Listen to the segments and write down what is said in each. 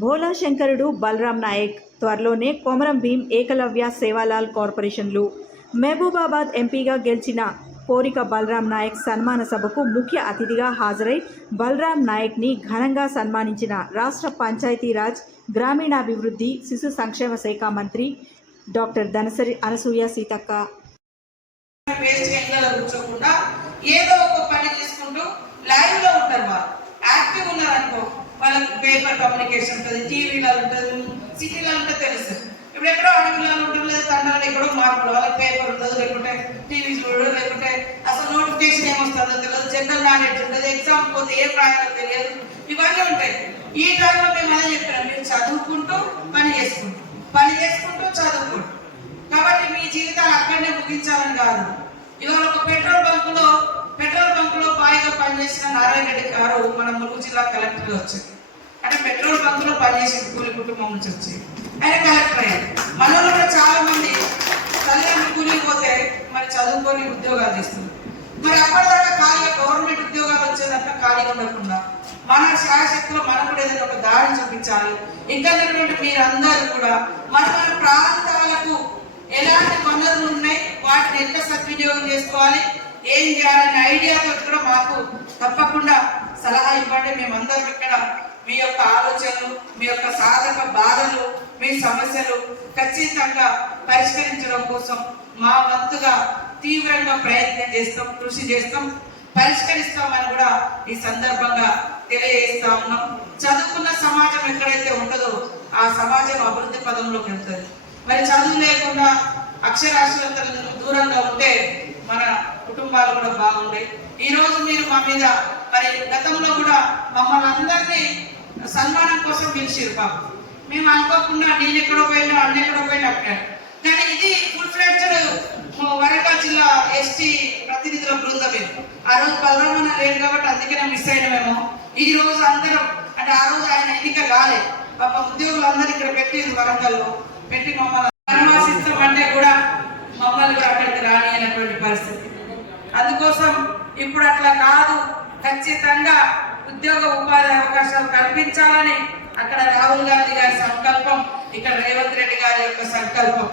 భోలా శంకరుడు బలరాం నాయక్ త్వరలోనే కొమరం భీం ఏకలవ్య సేవాలాల్ కార్పొరేషన్లు మహబూబాబాద్ ఎంపీగా గెలిచిన కోరిక బలరాం నాయక్ సన్మాన సభకు ముఖ్య అతిథిగా హాజరై బలరాం నాయక్ని ఘనంగా సన్మానించిన రాష్ట్ర పంచాయతీరాజ్ గ్రామీణాభివృద్ధి శిశు సంక్షేమ శాఖ మంత్రి డాక్టర్ ధనసరి అనసూయ సీతక్క. ఏదో ఒక పని చేసుకుంటూ లైవ్ లో ఉంటారు, వాళ్ళు యాక్టివ్ ఉన్నారనుకో, వాళ్ళకి పేపర్ కమ్యూనికేషన్ ఉంటుంది, టీవీలో ఉంటుంది, సిటీలో ఉంటే తెలుసు. ఇప్పుడు ఎక్కడో అడవిలో ఉంటుంది, లేదా తండాలు ఎక్కడో మార్పులు, వాళ్ళకి పేపర్ ఉండదు, లేకుంటే టీవీ చూడదు, లేకుంటే అసలు నోటిఫికేషన్ ఏమొస్తుందో తెలియదు, జనరల్ నాలెడ్జ్ ఉంటుంది, ఎగ్జామ్ పోతే ఏ ప్రాయంలో తెలియదు, ఇవన్నీ ఉంటాయి. ఈ టైంలో మేము అదే చెప్పినాం, మీరు చదువుకుంటూ పని చేసుకుంటూ చదువుకుంటూ. కాబట్టి మీ జీవితాలు అక్కడనే ముగించాలని కాదు. ఇవాళ ఒక పెట్రోల్ బంకులో బాయిగా పనిచేసిన నారాయణ రెడ్డి గారు మన ములుగు జిల్లా కలెక్టర్గా వచ్చారు. అంటే పెట్రోల్ బంకులో పనిచేసిన కూలి కుటుంబం నుంచి వచ్చి ఆయన కలెక్టర్ అయ్యారు. మనలో కూడా చాలా మంది తల్లిదండ్రులు కూలికి పోతే మరి చదువుకొని ఉద్యోగాలు చేస్తున్నారు. మరి అప్పటిదాకా ఖాళీగా గవర్నమెంట్ ఉద్యోగాలు వచ్చేదాకా ఖాళీగా ఉండకుండా మన శాయశక్తిలో మనం కూడా ఏదైనా ఒక దారి చూపించాలి. ఇంకా మీరందరూ కూడా మన ప్రాంతాలకు ఎలాంటి వనరులు ఉన్నాయి, వాటిని ఎంత సద్వినియోగం చేసుకోవాలి, ఏం చేయాలనే ఐడియాతో కూడా మాకు తప్పకుండా సలహా ఇవ్వండి. మేమందరం ఇక్కడ మీ యొక్క ఆలోచనలు, మీ యొక్క సాధక బాధలు, మీ సమస్యలు ఖచ్చితంగా పరిష్కరించడం కోసం మా వంతుగా తీవ్రంగా ప్రయత్నం చేస్తాం, కృషి చేస్తాం, పరిష్కరిస్తామని కూడా ఈ సందర్భంగా తెలియజేస్తా ఉన్నాం. చదువుకున్న సమాజం ఎక్కడైతే ఉంటుందో ఆ సమాజం అభివృద్ధి పదంలోకి వెళ్తుంది. మరి చదువు లేకుండా అక్షరాస్యతలకు దూరంగా ఉంటే మన కుటుంబాలు కూడా బాగుండే. ఈ రోజు మీరు మా మీద మరి గతంలో కూడా మమ్మల్ని అందరినీ సన్మానం కోసం పిలిచిరు. పాపం మేము అనుకోకుండా నేను ఎక్కడో పోయినా అన్న ఎక్కడో పోయినా అక్కడ. కానీ ఇది ఫుల్ ఫ్లెడ్జ్డ్ వరంగల్ జిల్లా ఎస్టీ ప్రతినిధుల బృందమే. ఆ రోజు బలరామన్న లేదు కాబట్టి అందుకనే మిస్ అయినామేమో. ఈ రోజు అందరం అంటే ఆ రోజు ఆయన ఎన్నిక కాలే, పాప ఉద్యోగులు అందరూ ఇక్కడ పెట్టింది, వరంగల్లో పెట్టి మమ్మల్ని అనువాసిస్తామంటే కూడా మమ్మల్ని కూడా అక్కడికి రాని అనేటువంటి పరిస్థితి. అందుకోసం ఇప్పుడు అట్లా కాదు, ఖచ్చితంగా ఉద్యోగ ఉపాధి అవకాశాలు కల్పించాలని అక్కడ రాహుల్ గాంధీ గారి సంకల్పం, ఇక్కడ రేవంత్ రెడ్డి గారి యొక్క సంకల్పం.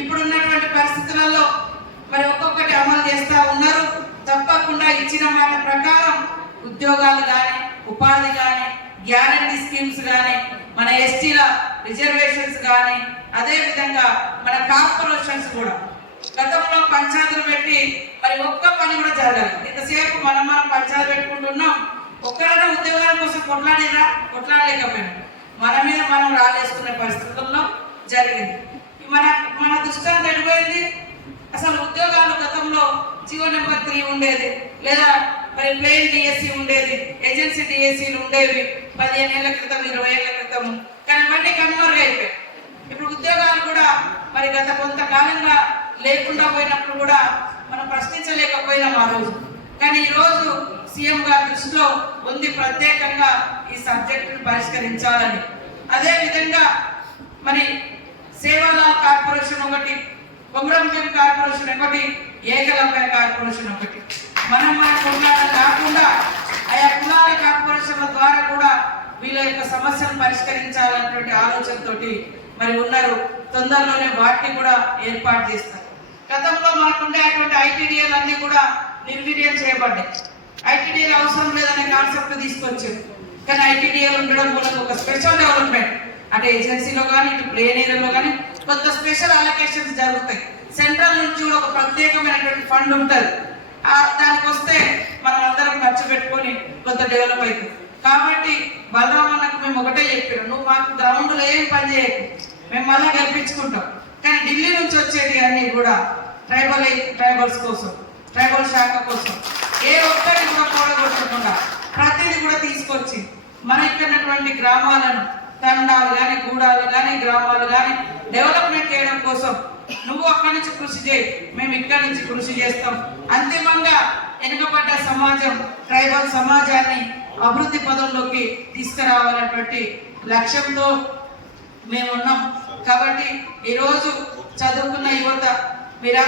ఇప్పుడున్నటువంటి పరిస్థితులలో మరి ఒక్కొక్కటి అమలు చేస్తా ఉన్నారు. తప్పకుండా ఇచ్చిన మాట ప్రకారం ఉద్యోగాలు కానీ, ఉపాధి కానీ, గ్యారంటీ స్కీమ్స్ కానీ, మన ఎస్టీల రిజర్వేషన్స్ కానీ, అదే విధంగా మన కార్పొరేషన్స్ కూడా గతంలో పంచాయతీలు పెట్టి మరి ఒక్క పని కూడా జరగాలి. ఇంతసేపు మనం పంచాయతీ పెట్టుకుంటున్నాం, ఒక్కరైనా ఉద్యోగాల కోసం కొట్లాడలేకపోయినా మన మీద మనం రాలేసుకునే పరిస్థితుల్లో జరిగింది. మన దృష్టాంతం ఎడిపోయింది. అసలు ఉద్యోగాలు గతంలో జీవో నెంబర్ 3 ఉండేది, లేదా మరి ప్లేన్ డిఎస్సి ఉండేది, ఏజెన్సీ డిఎస్సీలు ఉండేవి 15 ఏళ్ల క్రితం, 20 ఏళ్ల క్రితం. కానీ అవన్నీ కనుమరుగు అయిపోయాయి. ఇప్పుడు ఉద్యోగాలు కూడా మరి గత కొంతకాలంగా లేకుండా పోయినప్పుడు కూడా మనం ప్రశ్నించలేకపోయినాం ఆ రోజు. కానీ ఈరోజు సీఎం గారి దృష్టిలో ఉంది ప్రత్యేకంగా ఈ సబ్జెక్టును పరిష్కరించాలని. అదే విధంగా మరి సేవాలాల్ కార్పొరేషన్ ఒకటి, కొమరం భీం కార్పొరేషన్ ఒకటి, ఏకలవ్య కార్పొరేషన్ ఒకటి. మన కులాలు కాకుండా ఆయా కులాల కార్పొరేషన్ల ద్వారా కూడా వీళ్ళ యొక్క సమస్యను పరిష్కరించాలన్నటువంటి ఆలోచనతోటి మరి ఉన్నారు. తొందరలోనే వాటిని కూడా ఏర్పాటు చేస్తారు. గతంలో మనకుండేటువంటి ఐటీడీఏలు అన్ని కూడా నిర్వీర్యం చేయబడ్డాయి. ఐటీడీఏలు అవసరం లేదనే కాన్సెప్ట్ తీసుకొచ్చారు. కానీ ఐటీడీఏలు ఉండడం మూలంగా ఒక స్పెషల్ డెవలప్మెంట్ అంటే ఏజెన్సీలో కానీ, ఇటు ప్లేన్ ఏరియాలో కానీ కొంత స్పెషల్ అలొకేషన్స్ జరుగుతాయి. సెంట్రల్ నుంచి కూడా ఒక ప్రత్యేకమైనటువంటి ఫండ్ ఉంటుంది. దానికి వస్తే మనం అందరం ఖర్చు పెట్టుకొని కొంత డెవలప్ అవుతుంది. కాబట్టి బలరామన్నకు మేము ఒకటే చెప్పారు, నువ్వు మాకు గ్రౌండ్లో ఏం పని చేయకు, మేము మళ్ళీ గెలిపించుకుంటాం. కానీ ఢిల్లీ నుంచి వచ్చేది అన్ని కూడా ట్రైబల్స్ కోసం, ట్రైబల్ శాఖ కోసం ఏ ఒక్కరిని కూడా కూడగొట్టకుండా ప్రతిదీ కూడా తీసుకొచ్చి మన ఇక్కడటువంటి గ్రామాలను, తండాలు కానీ, గూడాలు కానీ, గ్రామాలు కానీ డెవలప్మెంట్ చేయడం కోసం నువ్వు అక్కడి నుంచి కృషి చేయి, మేము ఇక్కడి నుంచి కృషి చేస్తాం. అంతిమంగా వెనుకబడ్డ సమాజం, ట్రైబల్ సమాజాన్ని అభివృద్ధి పదంలోకి తీసుకురావాలన్నటువంటి లక్ష్యంతో మేమున్నాం. కాబట్టి ఈరోజు చదువుకున్న యువత మీరు